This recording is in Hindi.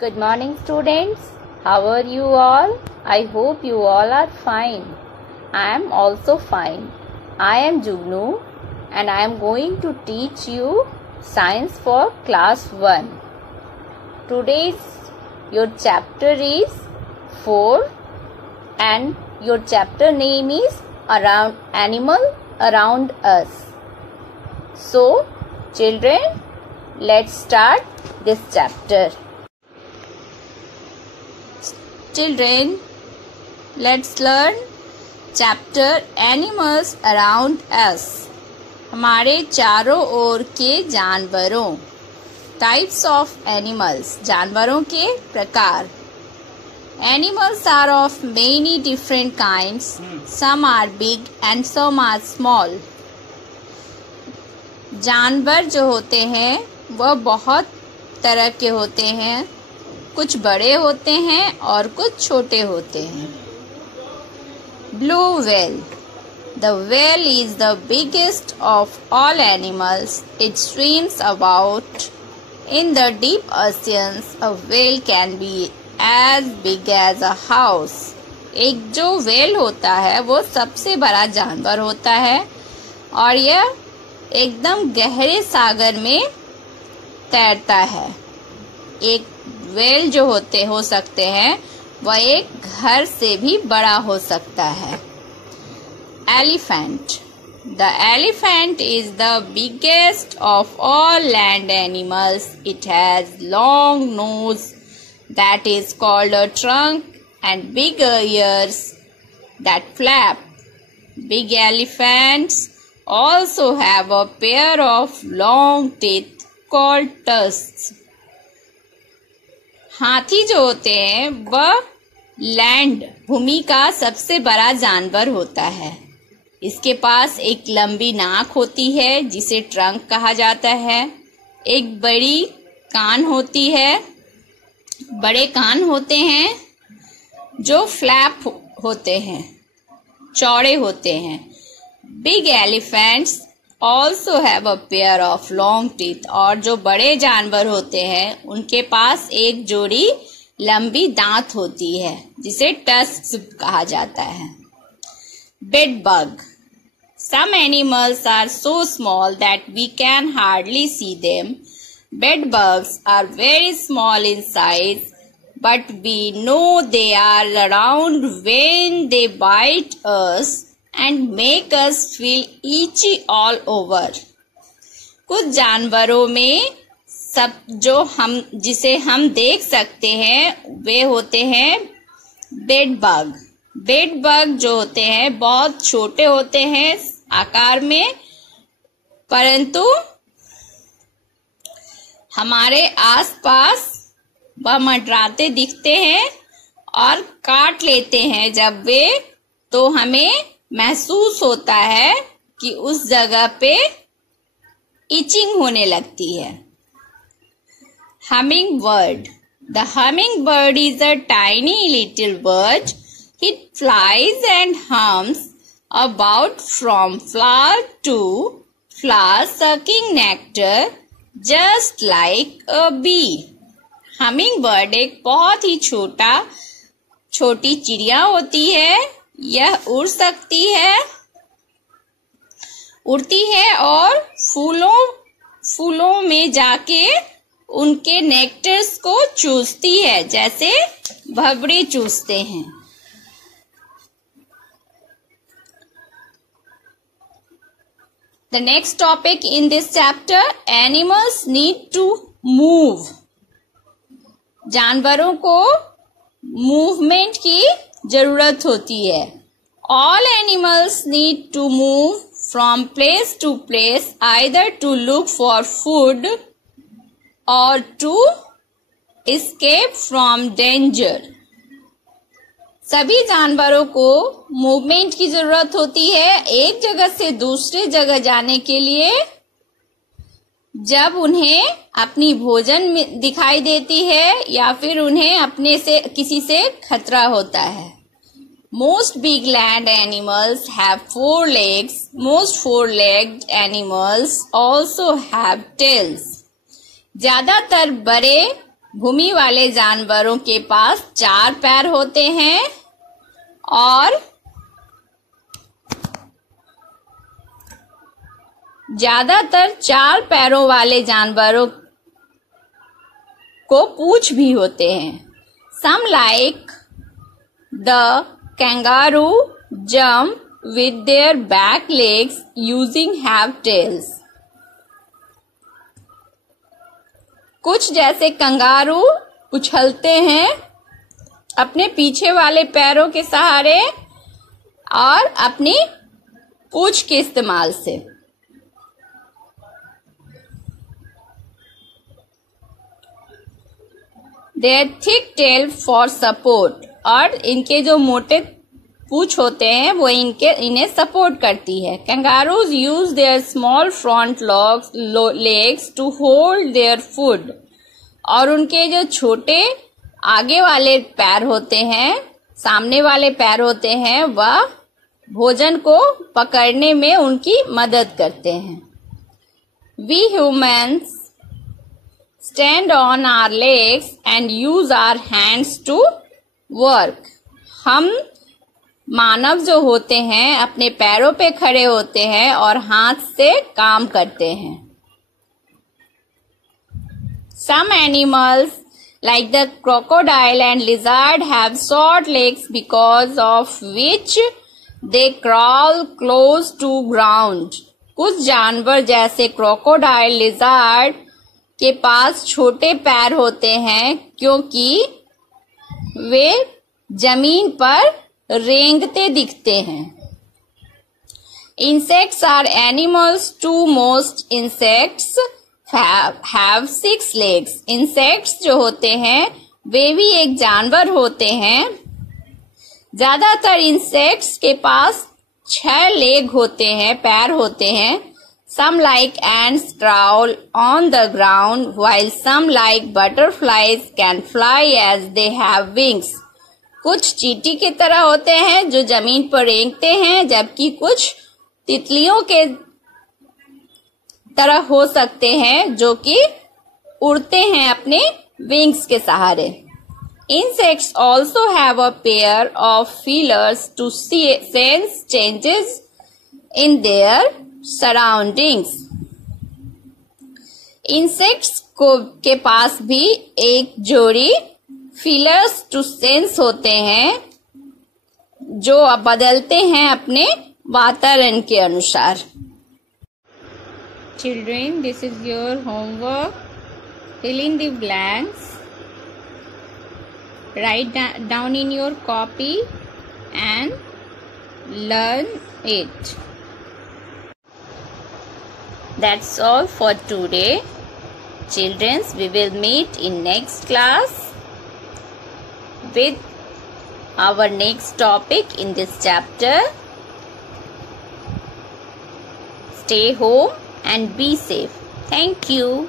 Good morning, students. How are you all? I hope you all are fine. I am also fine. I am Jugnu and I am going to teach you science for class 1. Today's your chapter is 4 and your chapter name is Around Animal Around Us. So, children, let's start this chapter. Children, let's learn chapter Animals Around Us. हमारे चारों ओर के जानवरों. Types of animals. जानवरों के प्रकार. Animals are of many different kinds. Some are big and some are small. जानवर जो होते हैं वह बहुत तरह के होते हैं. कुछ बड़े होते हैं और कुछ छोटे होते हैं. Blue whale. The whale is the biggest of all animals. It swims about in the deep oceans. A whale can be as big as a house. एक जो whale होता है वो सबसे बड़ा जानवर होता है और यह एकदम गहरे सागर में तैरता है. एक व्हेल जो हो सकते हैं वह एक घर से भी बड़ा हो सकता है. Elephant. The elephant is the biggest of all land animals. It has long nose that is called a trunk and big years that flap. Big elephants also have a pair of long teeth called tusks. हाथी जो होते हैं वह लैंड भूमि का सबसे बड़ा जानवर होता है. इसके पास एक लंबी नाक होती है जिसे ट्रंक कहा जाता है. एक बड़ी कान होती है. बड़े कान होते हैं जो फ्लैप होते हैं, चौड़े होते हैं. Big elephants also have a pair of long teeth. और जो बड़े जानवर होते हैं उनके पास एक जोड़ी लंबी दांत होती है जिसे टस्क्स कहा जाता है. Bed bug. Some animals are so small that we can hardly see them. Bed bugs are very small in size, but we know they are around when they bite us and make us feel itchy all over. कुछ जानवरों में जिसे हम देख सकते हैं वे होते हैं बेड बग. बेड बग जो होते हैं बहुत छोटे होते हैं आकार में, परंतु हमारे आसपास वह मंडराते दिखते हैं और काट लेते हैं जब वे, तो हमें महसूस होता है कि उस जगह पे इचिंग होने लगती है. Humming bird. The humming bird is a tiny little bird. It flies and hums about from flower to flower sucking nectar just like a bee. Humming bird एक बहुत ही छोटी चिड़िया होती है. यह उड़ती है और फूलों में जाके उनके नेक्टर्स को चूसती है जैसे भंवरे चूसते हैं. The next topic in this chapter, animals need to move. जानवरों को मूवमेंट की जरूरत होती है. All animals need to move from place to place either to look for food or to escape from danger. सभी जानवरों को मूवमेंट की जरूरत होती है एक जगह से दूसरी जगह जाने के लिए. जब उन्हें अपनी भोजन दिखाई देती है या फिर उन्हें अपने से किसी से खतरा होता है. Most big land animals have 4 legs. Most 4-legged animals also have tails. ज्यादातर बड़े भूमि वाले जानवरों के पास 4 पैर होते हैं और ज्यादातर 4 पैरों वाले जानवरों को पूंछ भी होते हैं। Some like the kangaroo jump with their back legs using have tails. कुछ जैसे कंगारू उछलते हैं अपने पीछे वाले पैरों के सहारे और अपनी पूंछ के इस्तेमाल से। Their thick tail for support, और इनके जो मोटे पूंछ होते हैं वो इन्हें सपोर्ट करती है। Kangaroos use their small front legs to hold their food, और उनके जो छोटे आगे वाले पैर होते हैं, सामने वाले पैर होते हैं, वह भोजन को पकड़ने में उनकी मदद करते हैं। We humans stand on our legs and use our hands to work. हम मानव जो होते हैं अपने पैरों पे खड़े होते हैं और हाथ से काम करते हैं। Some animals like the crocodile and lizard have short legs because of which they crawl close to ground. कुछ जानवर जैसे क्रोकोडाइल, लिजार्ड के पास छोटे पैर होते हैं क्योंकि वे जमीन पर रेंगते दिखते हैं। Insects are animals too. Most insects have 6 legs. Insects जो होते हैं वे भी एक जानवर होते हैं। ज्यादातर इंसेक्ट्स के पास 6 लेग होते हैं, पैर होते हैं। Some like ants crawl on the ground, while some like butterflies can fly as they have wings. कुछ चींटी की तरह होते हैं जो जमीन पर रेंगते हैं, जबकि कुछ तितलियों के तरह हो सकते हैं जो कि उड़ते हैं अपने विंग्स के सहारे। Insects also have a pair of feelers to sense changes in their surroundings. Insects के पास भी एक जोड़ी फीलर्स टू सेंस होते हैं जो बदलते हैं अपने वातावरण के अनुसार। Children, this is your homework. Fill in the blanks. Write down in your copy and learn it. That's all for today. Children, we will meet in next class with our next topic in this chapter. Stay home and be safe. Thank you.